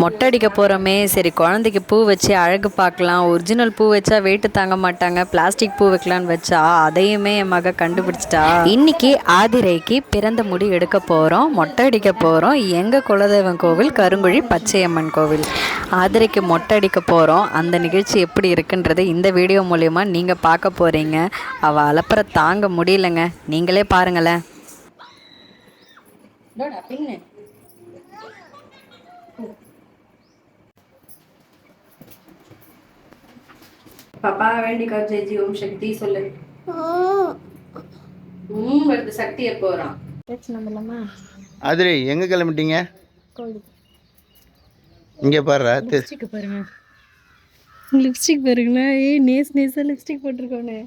மொட்டை அடிக்க போகிறோமே, சரி குழந்தைக்கு பூ வச்சு அழகு பார்க்கலாம். ஒரிஜினல் பூ வச்சா வெயிட்டு தாங்க மாட்டாங்க, பிளாஸ்டிக் பூ வைக்கலான்னு வச்சா அதையுமே என் மக கண்டுபிடிச்சிட்டா. இன்னைக்கு ஆதிரைக்கு பிறந்த முடி எடுக்க போகிறோம், மொட்டை அடிக்க போகிறோம். எங்கள் குலதெய்வம் கோவில் கருங்குழி பச்சையம்மன் கோவில். ஆதிரைக்கு மொட்டை அடிக்க போகிறோம். அந்த நிகழ்ச்சி எப்படி இருக்குன்றதை இந்த வீடியோ மூலயமா நீங்கள் பார்க்க போகிறீங்க. அவள் அலப்பற தாங்க முடியலைங்க, நீங்களே பாருங்களேன். பாப்பா வேண்டிக்கா ஜெய்ஜி ஓம் சக்தி சொல்லு. வருது சக்தியை போறான். ஆதிரை எங்க கிளம்பிட்டீங்க? இங்க பாரு, லிப்ஸ்டிக் பாருங்க, லிப்ஸ்டிக் பாருங்களா. ஏய் நேஸா லிப்ஸ்டிக் போட்டிருக்கோனே.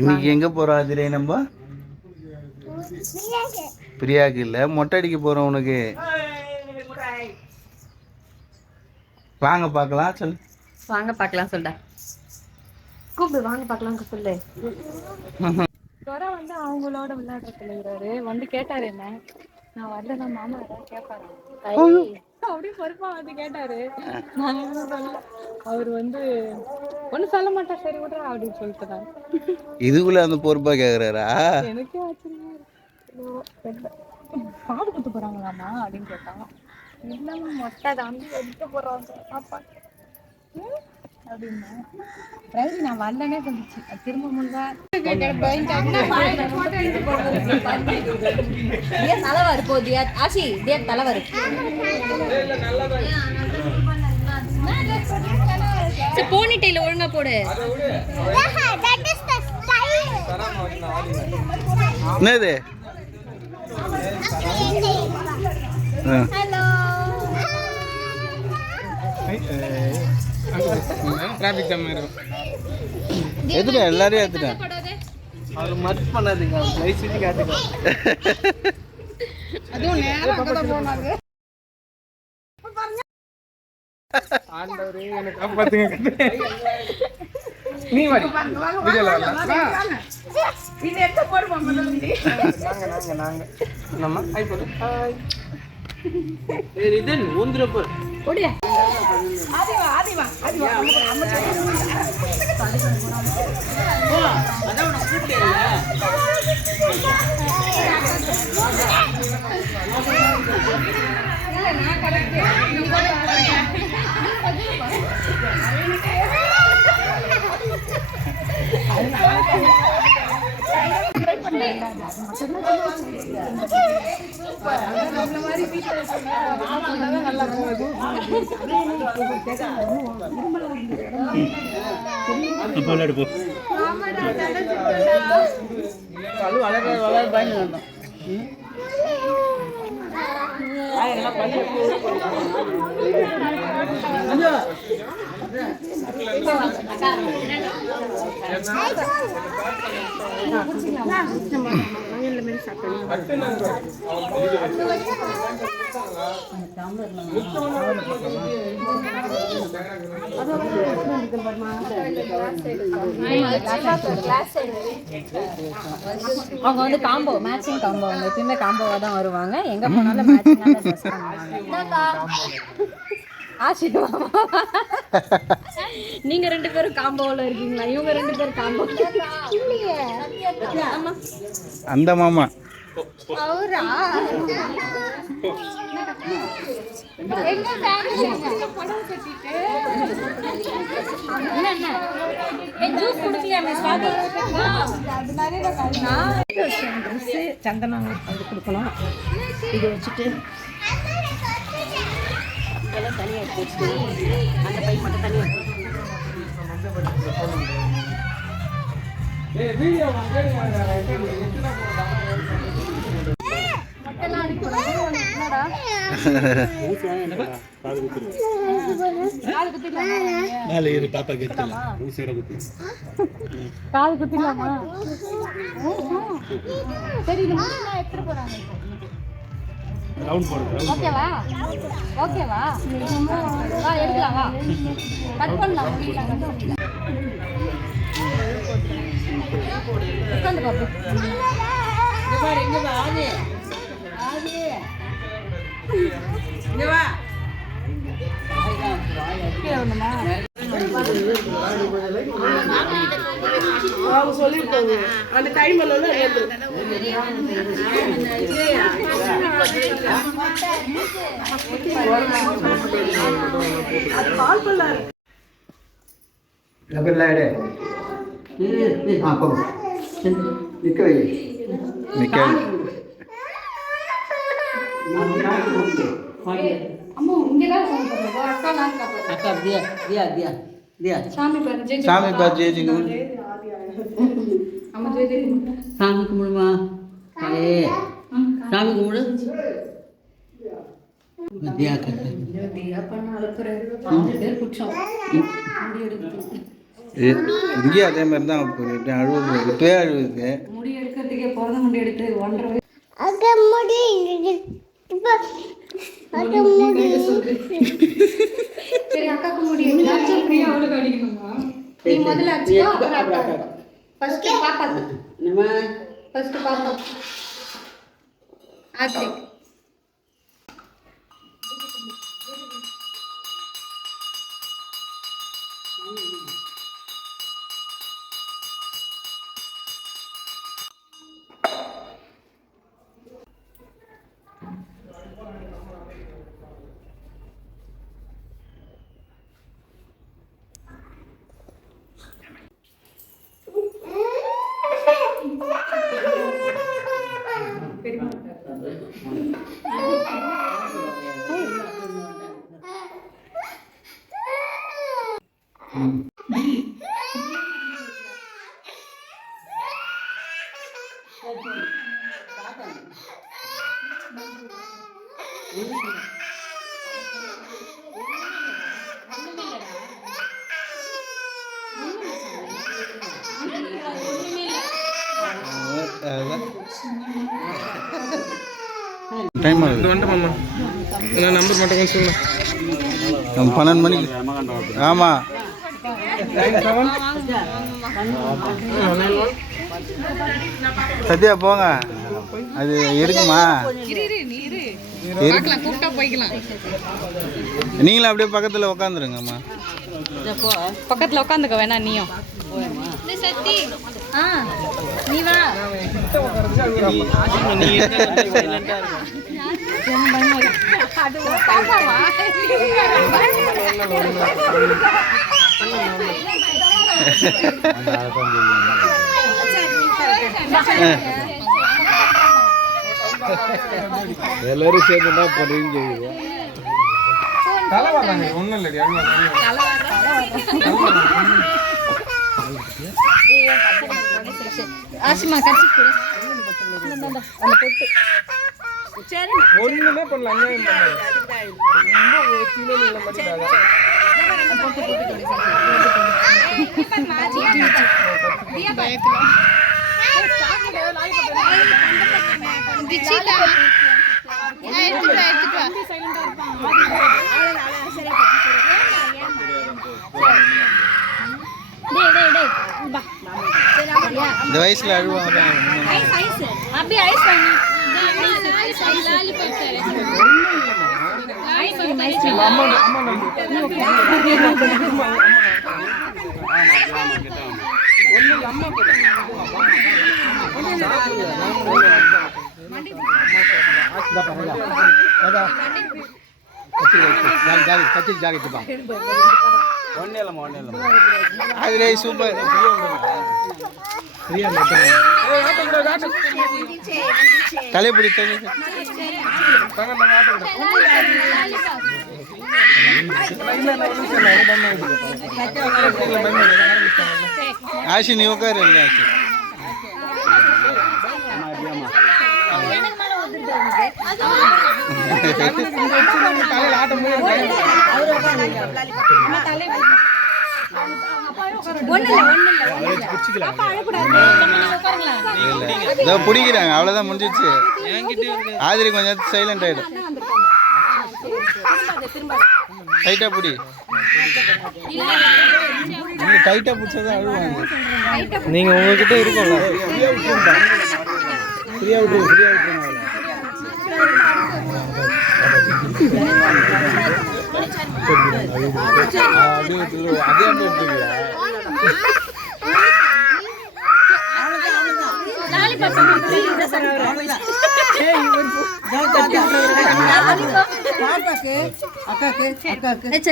இன்னைக்கு எங்க போறோம் ஆதிரை? நம்ம பிரியாக்கு இல்ல, மொட்டை அடிக்க போறோம். உனக்கு வாங்க பார்க்கலாம் சொல்லு. வாங்க பார்க்கலாம் சொல்ல கூப்பிடு, வாங்க பார்க்கலாம் சொல்லு. வந்து அவங்களோட விளையாடுறாரு வந்து கேட்டாரு, என்ன நான் வரலன்னா மாமா ஏதாவது கேட்பாரு அப்படியே பொறுப்பா வந்து கேட்டாரு. நான் என்ன சொல்ல, அவர் வந்து ஒன்னும் சொல்ல மாட்டா, சரி விடுறா அப்படின்னு சொல்லிட்டு இதுக்குள்ள அந்த பொறுப்பா கேக்குறாரா? எனக்கே ஆச்சரியமா இருக்கு. காது குத்து போறாங்களாமா அப்படின்னு கேட்டாங்க. இல்லம்மா மொட்டை தான் வந்து எடுக்க போறாங்க பாப்பா அப்படின்னா ரவி நான் வரலனே சொல்லிச்சு. திரும்ப முழுவா தலைவர் போது ஆசி தலைவர் போனிட்டைல ஒழுங்கா போடு. என்னது? ஹலோ டிராஃபிக் ஜாம் ஆயிரும். எதுடா எல்லாரையும் ஏத்துடா. அவர் மர்ச் பண்ணாதீங்க, லைட் சிட்டி காட்டுங்க. அதுவும் நேரா அங்க போனாங்க. ஆண்டவரே எனக்கு காப்பாத்துங்க. நீ வாடி வீடியோல வரலாம். இது எட்ட போடு மாமா. நாங்க நம்ம ஹை போடு. ஹாய். ஏய் இதன் ஊந்திரப்ப ஓடியா. ஆதிவா ஓ அத உன கூட்டேல. இல்ல நான் கரெக்ட். நீ கூட பாருங்க. அவங்க வந்து காம்போ மேட்சிங் காம்போ, அவங்க எப்பயுமே காம்போவா தான் வருவாங்க. எங்க போனாலும் மேட்சிங்கா தான் ட்ரெஸ் பண்ணுவாங்க. நீங்க ரெண்டு பேரும் காம்போல இருக்கீங்களா? இவங்க ரெண்டு பேரும் காம்போ இல்லையே. அந்த மாமா அவரா எங்க ஃபேமிலில படம் கட்டிட்டு என்ன ஜூஸ் குடிக்கலையா மிஸ் பாத்து? அதனால நான் ட்ரெஸ் சந்தனம் வந்து கொடுக்கணும். இது வச்சுட்டு அதெல்லாம் தனியா எடுத்து அந்த பை மட்டும் தனியா ஏய் வீடியோ வாங்க. காது குத்திடலாமா? சரி எடுத்துட்டு போறாங்க. ஓகேவா ஓகேவா வா எடுக்கலாம். வா கட் பண்ணலாம். உட்காந்து பாப்போம். கீழே வரணுமா? அவங்க சொல்லியிருக்காங்க அந்த டைம் எல்லாம் கால் பண்ணாரு அம்மா இங்கதான் சாமி பாருங்க. அக்கா நான் பாருங்க. சாமி பாருங்க. சாமி பார்த்து ஜெயிச்சுங்க. அம்மா ஜெயதேவி சாமி கும்பிடுமா? சாமி கும்பிடு. இங்கேயே அதே மாதிரி தான் அழுவுது, இப்பவே அழுவுது. முடி எடுக்கிறதுக்கே பிறந்த முடி எடுத்து 1.5 வயசு. சரி அக்காக்கு முடி எடுத்து அவளுக்கு அடிக்கணுமா? நீ முதல்ல அடிச்சுக்கோ, அப்புறம் அக்கா. ஃபர்ஸ்ட் பாப்பாக்கு. ஃபர்ஸ்ட் பாப்பா. ஆத்தி. டைம் ஆகுது. மாமா என்ன நம்பர் மட்டும் கொஞ்சம் சொல்லுங்க. 12 மணிக்கு. ஆமாம், சத்யா போங்க. அது இருக்குமா? நீங்களும் அப்படியே பக்கத்தில் உட்காந்துருங்கம்மா. பக்கத்துல உட்காந்துக்க வேணா நீயும். நீ வா. எல்லாரும் சேர்ந்து என்ன பண்ணுறீங்க? தலை வர்றாங்க ஒன்றும் இல்லை. ஆசிமா கட்சி ஒன்றுமே பண்ணல. அநியாயம் இந்த வயசுல அழுவாங்க. அதுல சூப்பர் தலைப்பிடி தண்ணி ஆஷி நீ உட்காரு. ஆஷி பிடிக்கிறாங்க, அவ்வளவுதான் முடிஞ்சிச்சு. ஆதிரி கொஞ்சம் சைலண்ட் ஆயிடும். டைட்டா பிடி. டைட்டா பிடிச்சதான் அழுவாங்க. நீங்க உங்ககிட்ட இருக்கோம்ல, ஃப்ரீயா விட்டுருங்க.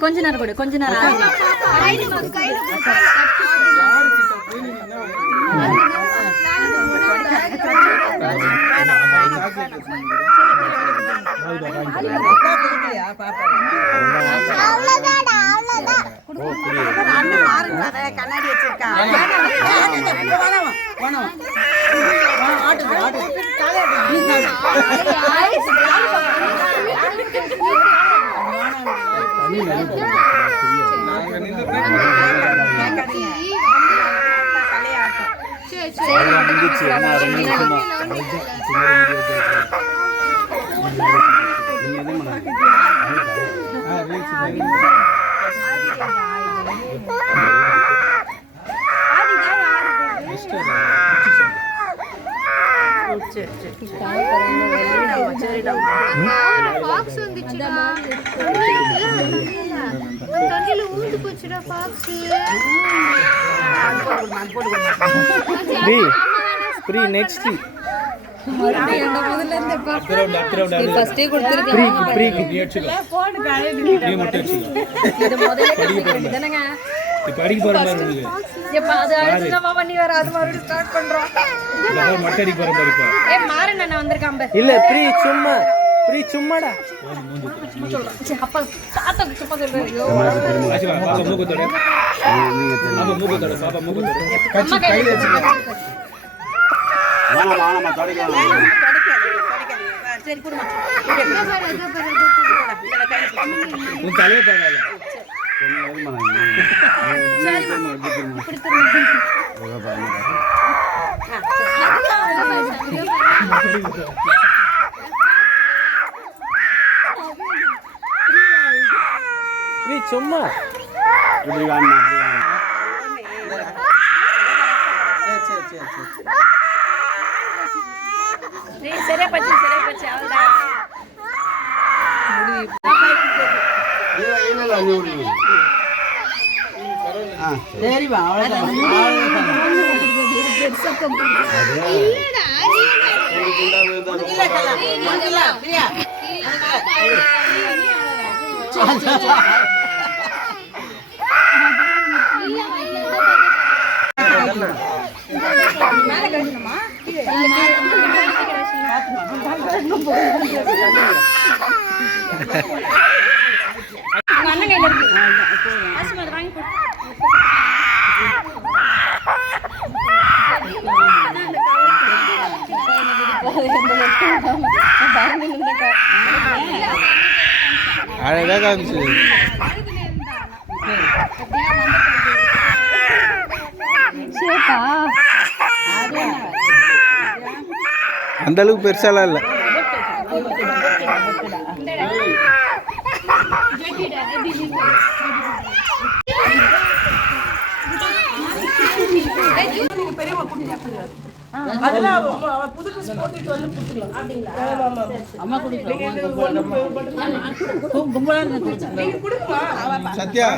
கொஞ்ச நேரம் கூட கொஞ்ச நேரம் கண்ணாடி வச்சிருக்கா நெக்ஸ்ட் இல்ல ப்ரீ சும்மா ப்ரீ சும்மாடா உன் தலையை பரவாயில்ல சும்மா சரியா பச்சு அவள்தான் சரிவா அவ்வளவுதான் அண்ணன் கையில இருக்கு வாங்கி அழகா காமிச்சு அந்த அளவுக்கு பெருசாலாம் இல்லை. சத்யா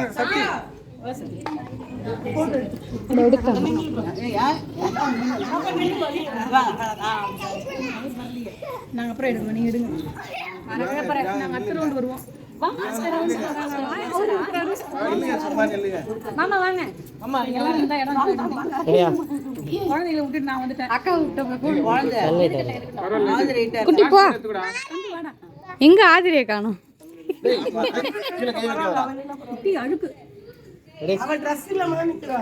நாங்க அப்புறம் எடுங்க நீங்க எடுங்க நாங்க அடுத்த ரவுண்ட் வருவோம் மாமா வாங்க அம்மா எல்லாரும் இருந்தா இடம் குழந்தைகளை விட்டுட்டு நான் வந்துட்டேன் அக்கா விட்டு குட்டி போ எங்க ஆதிரியை காணோம் குட்டி அழுக்கு அவ Dress இல்லாம தான் நிக்கிறா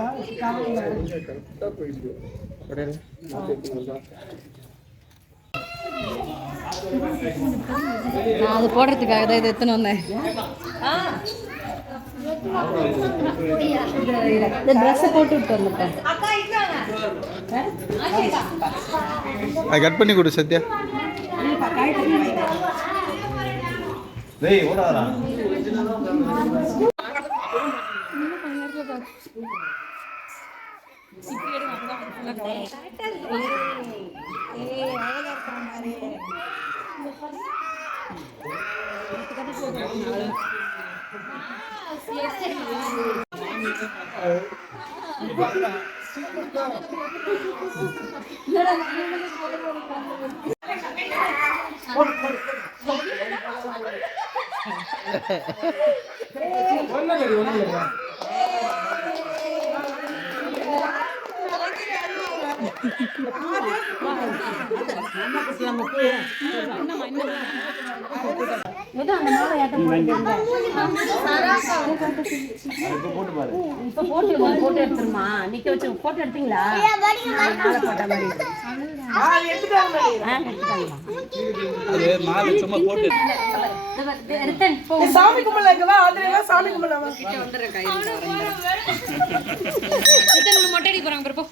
நான் அது போடுறதுக்காக தான் இதை எத்தனை வந்தேன் இந்த ட்ரெஸ்ஸை போட்டு விட்டு வந்துட்டேன் அது கட் பண்ணி கொடு சத்யா. போட்டோ எடுத்துருமா நிக்க வச்சு போட்டோ எடுத்தீங்களா சாமி கும்பிடல ஆதிரா சாமி கும்பிடலாம் மொட்டை அடி போறாங்க பாரு, போ.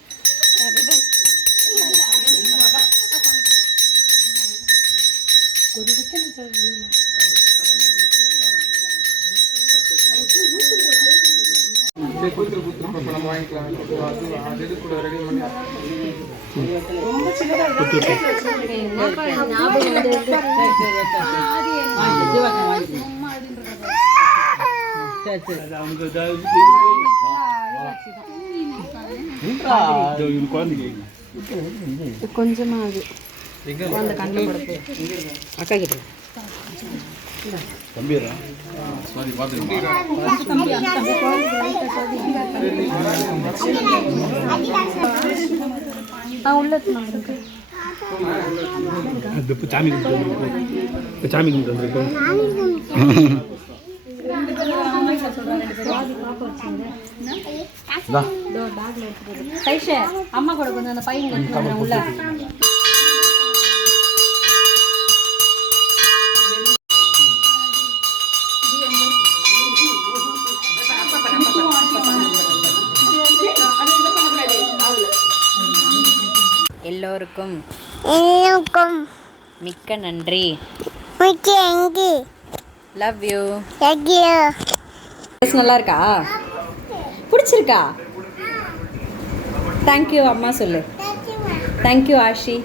கொஞ்சமா அது அந்த கண்ணு கொடுப்பு அக்கா கிட்ட அம்மா கூட கொஞ்சம் அந்த பையன் எடுத்துட்டு வந்துடுறேன் உள்ள. எல்லோருக்கும் மிக்க நன்றி. Love you. நல்லா இருக்கா? பிடிச்சிருக்கா? தேங்க்யூ அம்மா சொல்லு. தேங்க்யூ ஆஷி.